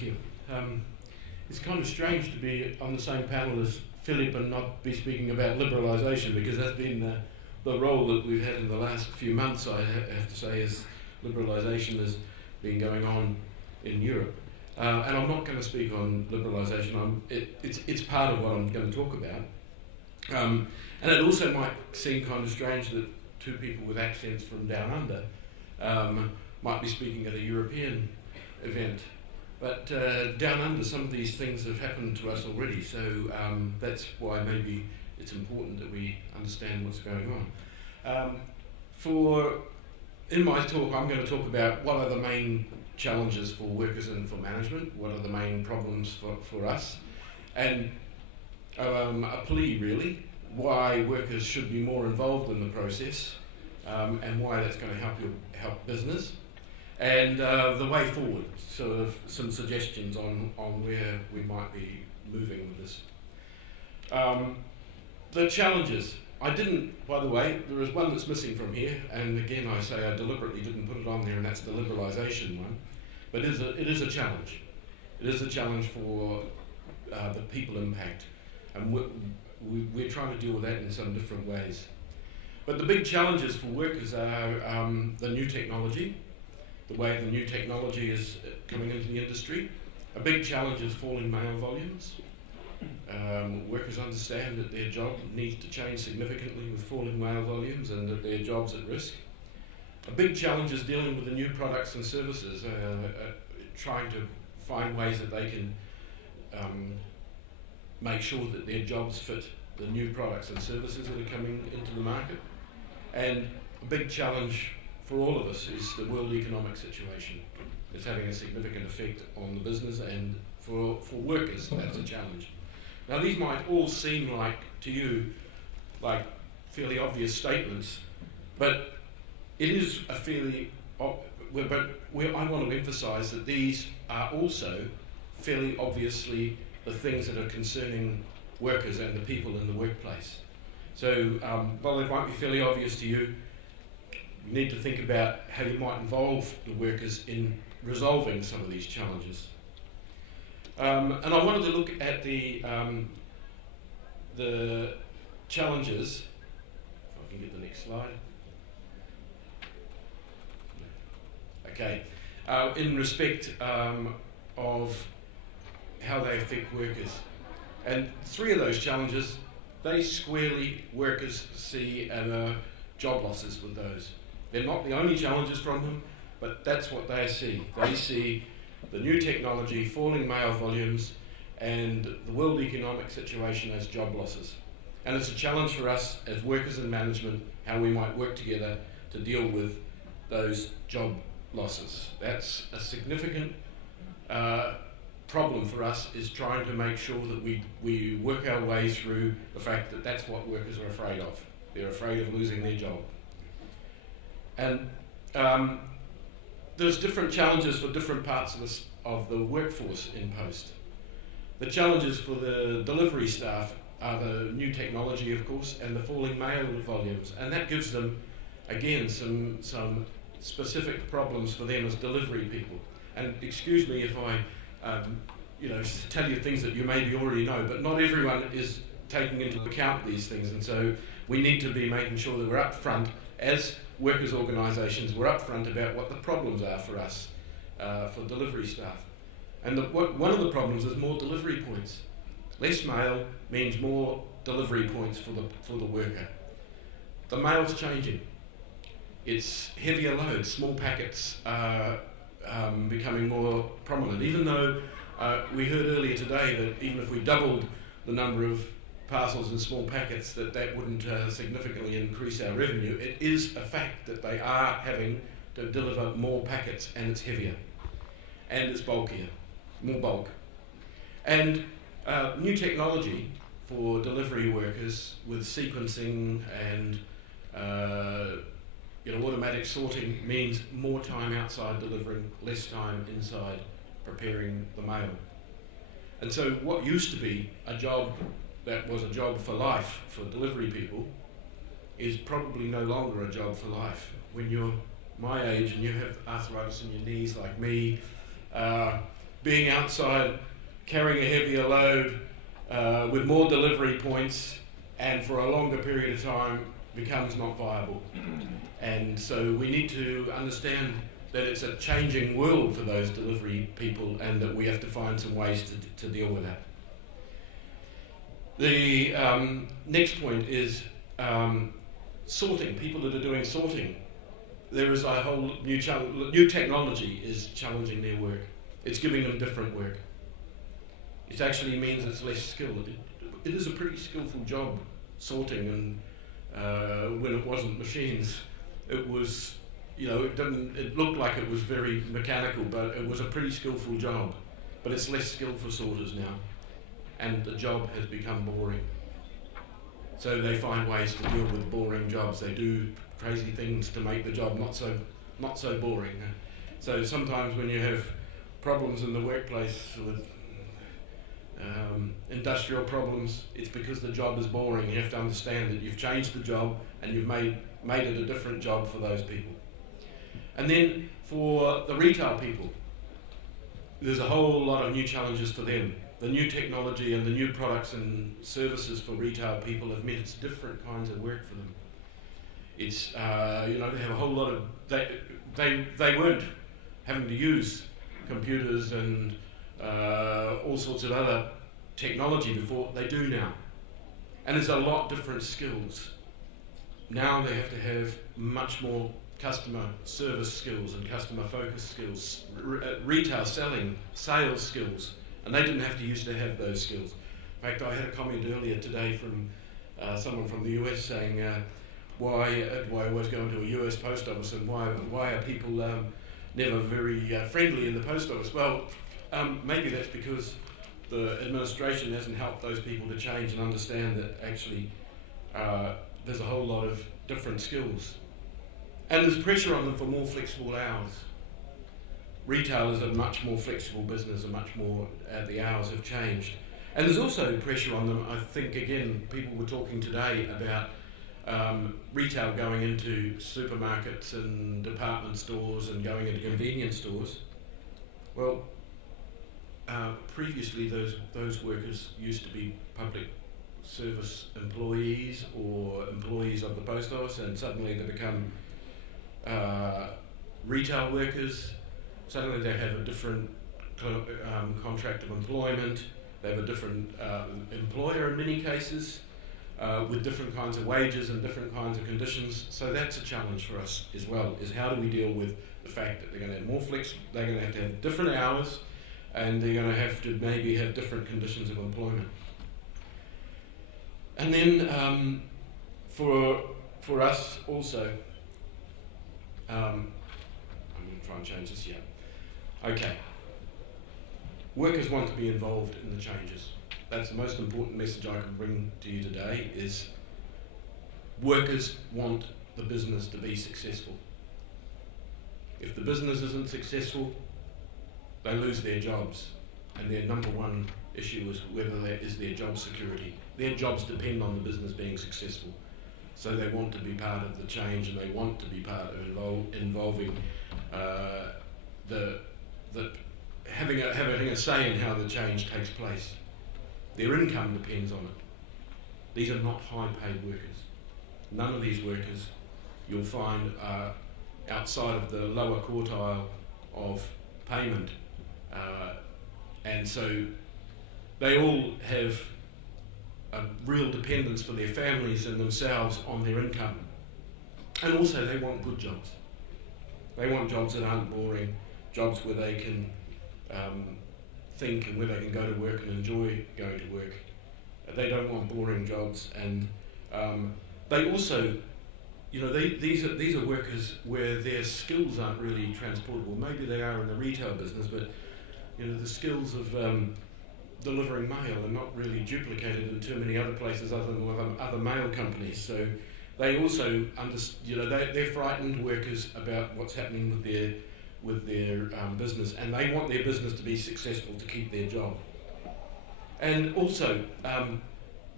Thank you. It's kind of strange to be on the same panel as Philip and not be speaking about liberalisation, because that's been the role that we've had in the last few months, I have to say, as liberalisation has been going on in Europe. And I'm not going to speak on liberalisation. It's part of what I'm going to talk about. And it also might seem kind of strange that two people with accents from down under might be speaking at a European event. But down under, some of these things have happened to us already, so that's why maybe it's important that we understand what's going on. In my talk, I'm going to talk about what are the main challenges for workers and for management, what are the main problems for us, and a plea really, why workers should be more involved in the process, and why that's going to help business, and the way forward, sort of some suggestions on where we might be moving with this. The challenges. I didn't, by the way, there is one that's missing from here, and again I say I deliberately didn't put it on there, and that's the liberalisation one. But it is a challenge. It is a challenge for the people impact, and we're trying to deal with that in some different ways. But the big challenges for workers are the new technology, the way the new technology is coming into the industry. A big challenge is falling mail volumes. Workers understand that their job needs to change significantly with falling mail volumes and that their job's at risk. A big challenge is dealing with the new products and services, trying to find ways that they can make sure that their jobs fit the new products and services that are coming into the market. And a big challenge for all of us is the world economic situation. It's having a significant effect on the business, and for workers, that's a challenge. Now, these might all seem like, to you, like fairly obvious statements, but it is a fairly, I want to emphasise that these are also fairly obviously the things that are concerning workers and the people in the workplace. So, while they might be fairly obvious to you, you need to think about how you might involve the workers in resolving some of these challenges. And I wanted to look at the challenges, if I can get the next slide. Okay, in respect of how they affect workers. And three of those challenges, they squarely workers see job losses with those. They're not the only challenges from them, but that's what they see. They see the new technology, falling mail volumes, and the world economic situation as job losses. And it's a challenge for us as workers and management, how we might work together to deal with those job losses. That's a significant problem for us, is trying to make sure that we work our way through the fact that that's what workers are afraid of. They're afraid of losing their job. And there's different challenges for different parts of the workforce in post. The challenges for the delivery staff are the new technology, of course, and the falling mail volumes, and that gives them, again, some specific problems for them as delivery people. And excuse me if I tell you things that you maybe already know, but not everyone is taking into account these things, and so we need to be making sure that we're upfront as workers' organisations. We're upfront about what the problems are for us, for delivery staff. And one of the problems is more delivery points. Less mail means more delivery points for the worker. The mail's changing. It's heavier loads, small packets are becoming more prominent. Even though we heard earlier today that even if we doubled the number of parcels in small packets, that wouldn't significantly increase our revenue, it is a fact that they are having to deliver more packets, and it's heavier, and it's bulkier, more bulk. And new technology for delivery workers with sequencing and automatic sorting means more time outside delivering, less time inside preparing the mail. And so what used to be a job that was a job for life for delivery people is probably no longer a job for life. When you're my age and you have arthritis in your knees like me, being outside, carrying a heavier load, with more delivery points, and for a longer period of time becomes not viable. And so we need to understand that it's a changing world for those delivery people, and that we have to find some ways to deal with that. The next point is sorting, people that are doing sorting. There is a whole new technology is challenging their work. It's giving them different work. It actually means it's less skilled. It is a pretty skillful job, sorting, and when it wasn't machines, it was, it looked like it was very mechanical, but it was a pretty skillful job. But it's less skilled for sorters now, and the job has become boring. So they find ways to deal with boring jobs. They do crazy things to make the job not so boring. So sometimes when you have problems in the workplace with industrial problems, it's because the job is boring. You have to understand that you've changed the job and you've made it a different job for those people. And then for the retail people, there's a whole lot of new challenges for them. The new technology and the new products and services for retail people have meant it's different kinds of work for them. It's, they have a whole lot of, they weren't having to use computers and all sorts of other technology before. They do now. And there's a lot different skills. Now they have to have much more customer service skills and customer focus skills, retail selling, sales skills, and they didn't have to used to have those skills. In fact, I had a comment earlier today from someone from the US saying, why always go into a US post office, and why are people never very friendly in the post office? Well, maybe that's because the administration hasn't helped those people to change and understand that actually there's a whole lot of different skills. And there's pressure on them for more flexible hours. Retail is a much more flexible business, and much more, the hours have changed. And there's also pressure on them, I think, again, people were talking today about retail going into supermarkets and department stores and going into convenience stores. Well, previously those workers used to be public service employees or employees of the post office, and suddenly they become retail workers. Suddenly they have a different contract of employment. They have a different employer in many cases, with different kinds of wages and different kinds of conditions. So that's a challenge for us as well, is how do we deal with the fact that they're going to have more they're going to have different hours, and they're going to have to maybe have different conditions of employment. And then for us also, I'm going to try and change this, yeah. Okay. Workers want to be involved in the changes. That's the most important message I can bring to you today, is workers want the business to be successful. If the business isn't successful, they lose their jobs, and their number one issue is whether that is their job security. Their jobs depend on the business being successful, so they want to be part of the change, and they want to be part of involving having a say in how the change takes place. Their income depends on it. These are not high-paid workers. None of these workers you'll find are outside of the lower quartile of payment, and so they all have a real dependence for their families and themselves on their income. And also they want good jobs. They want jobs that aren't boring, jobs where they can think and where they can go to work and enjoy going to work. They don't want boring jobs, and they also, these are workers where their skills aren't really transportable. Maybe they are in the retail business, but the skills of delivering mail are not really duplicated in too many other places other than with other mail companies. So they also they're frightened workers about what's happening with their business, and they want their business to be successful to keep their job. And also,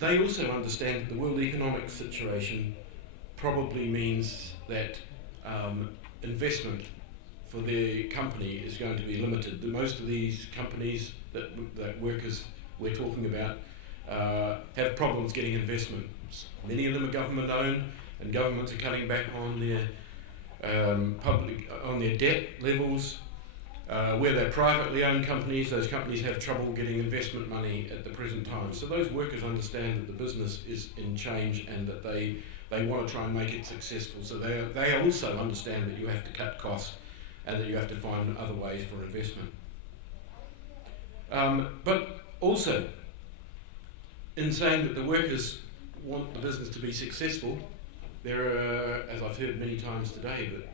they also understand that the world economic situation probably means that investment for their company is going to be limited. Most of these companies that workers we're talking about have problems getting investments. Many of them are government owned, and governments are cutting back on their on their debt levels. Where they're privately owned companies, those companies have trouble getting investment money at the present time. So those workers understand that the business is in change and that they want to try and make it successful. So they also understand that you have to cut costs and that you have to find other ways for investment. But also, in saying that the workers want the business to be successful, there are, as I've heard many times today, but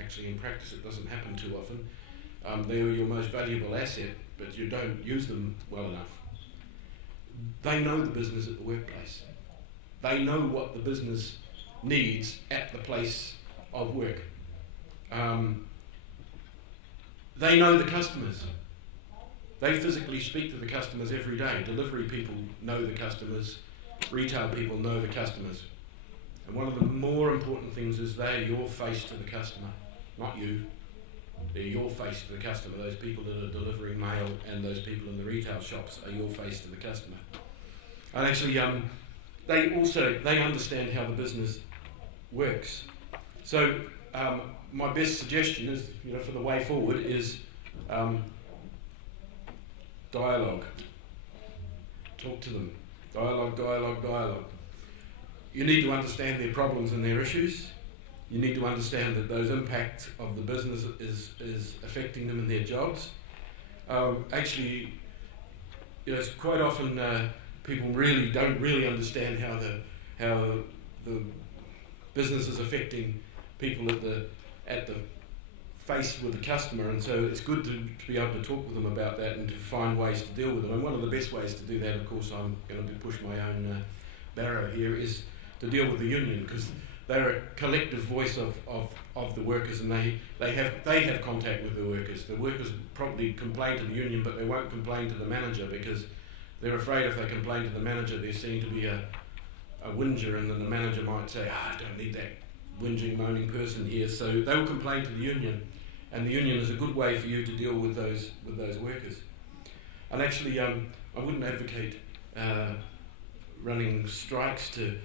actually in practice it doesn't happen too often, they are your most valuable asset, but you don't use them well enough. They know the business at the workplace. They know what the business needs at the place of work. They know the customers. They physically speak to the customers every day. Delivery people know the customers. Retail people know the customers. And one of the more important things is they're your face to the customer, not you. They're your face to the customer. Those people that are delivering mail and those people in the retail shops are your face to the customer. And actually, they understand how the business works. So my best suggestion is, for the way forward is dialogue. Talk to them. Dialogue. You need to understand their problems and their issues. You need to understand that those impacts of the business is affecting them in their jobs. Actually, it's quite often people don't really understand how the business is affecting people at the face with the customer, and so it's good to be able to talk with them about that and to find ways to deal with them. And one of the best ways to do that, of course, I'm going to push my own barrow here, is to deal with the union, because they're a collective voice of the workers, and they have contact with the workers. The workers probably complain to the union, but they won't complain to the manager because they're afraid if they complain to the manager, they're seen to be a whinger, and then the manager might say, I don't need that whinging, moaning person here. So they'll complain to the union, and the union is a good way for you to deal with those workers. And actually, I wouldn't advocate running strikes to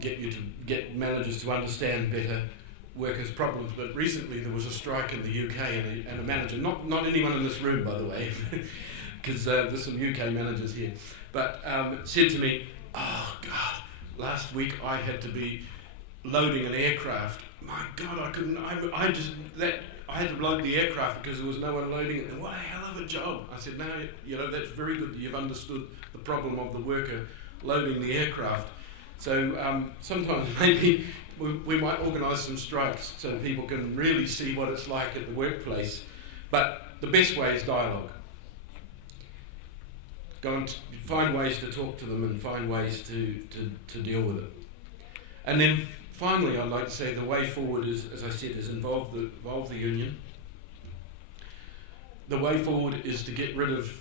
get managers to understand better workers' problems. But recently there was a strike in the UK, and a manager, not anyone in this room, by the way, because there's some UK managers here, but said to me, "Oh God, last week I had to be loading an aircraft. My God, I couldn't. I had to load the aircraft because there was no one loading it. And what a hell of a job!" I said, "No, that's very good that you've understood the problem of the worker loading the aircraft." So sometimes maybe we might organise some strikes so people can really see what it's like at the workplace. But the best way is dialogue. Go and find ways to talk to them and find ways to deal with it. And then finally, I'd like to say the way forward is, as I said, is involve the union. The way forward is to get rid of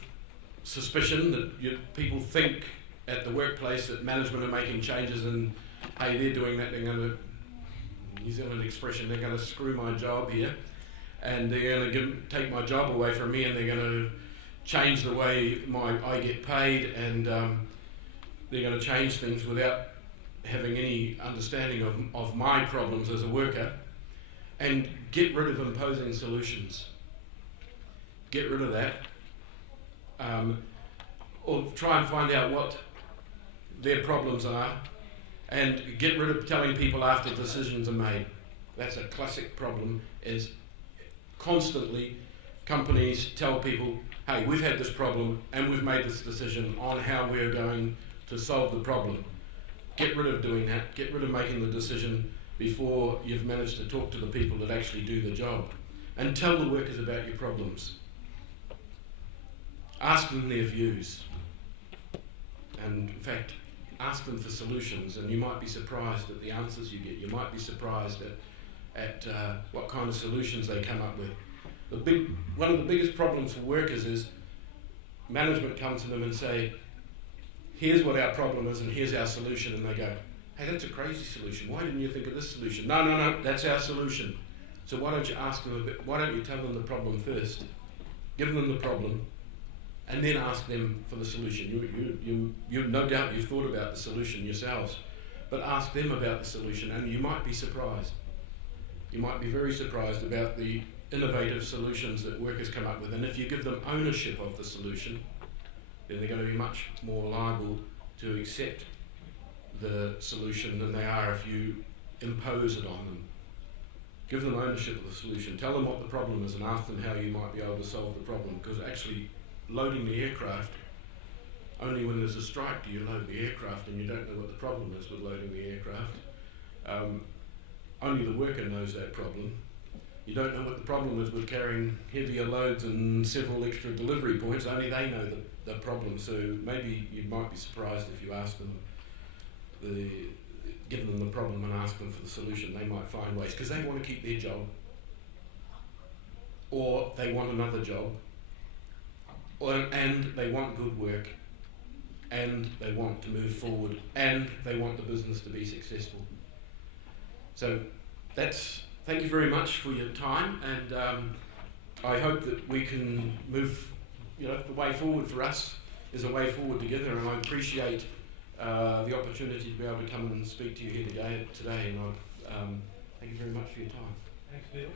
suspicion that people think at the workplace that management are making changes and, hey, they're doing that, they're going to, New Zealand expression, they're going to screw my job here, and they're going to take my job away from me, and they're going to change the way I get paid, and they're going to change things without having any understanding of my problems as a worker, and get rid of imposing solutions. Get rid of that, or try and find out what their problems are, and get rid of telling people after decisions are made. That's a classic problem, is constantly companies tell people, hey, we've had this problem and we've made this decision on how we're going to solve the problem. Get rid of doing that. Get rid of making the decision before you've managed to talk to the people that actually do the job. And tell the workers about your problems. Ask them their views. And in fact, ask them for solutions, and you might be surprised at the answers you get. You might be surprised at what kind of solutions they come up with. One of the biggest problems for workers is management comes to them and say, here's what our problem is and here's our solution, and they go, hey, that's a crazy solution. Why didn't you think of this solution? No, that's our solution. So why don't you ask them why don't you tell them the problem first, give them the problem, and then ask them for the solution. You no doubt you've thought about the solution yourselves, but ask them about the solution, and you might be surprised. You might be very surprised about the innovative solutions that workers come up with, and if you give them ownership of the solution, then they're going to be much more liable to accept the solution than they are if you impose it on them. Give them ownership of the solution, tell them what the problem is, and ask them how you might be able to solve the problem, because actually loading the aircraft, only when there's a strike do you load the aircraft, and you don't know what the problem is with loading the aircraft. Only the worker knows that problem. You don't know what the problem is with carrying heavier loads and several extra delivery points, only they know the problem. So maybe you might be surprised if you ask them, give them the problem and ask them for the solution. They might find ways, because they want to keep their job, or they want another job, and they want good work, and they want to move forward, and they want the business to be successful. So thank you very much for your time, and I hope that we can move, the way forward for us is a way forward together, and I appreciate the opportunity to be able to come and speak to you here today, and I thank you very much for your time. Thanks, Bill.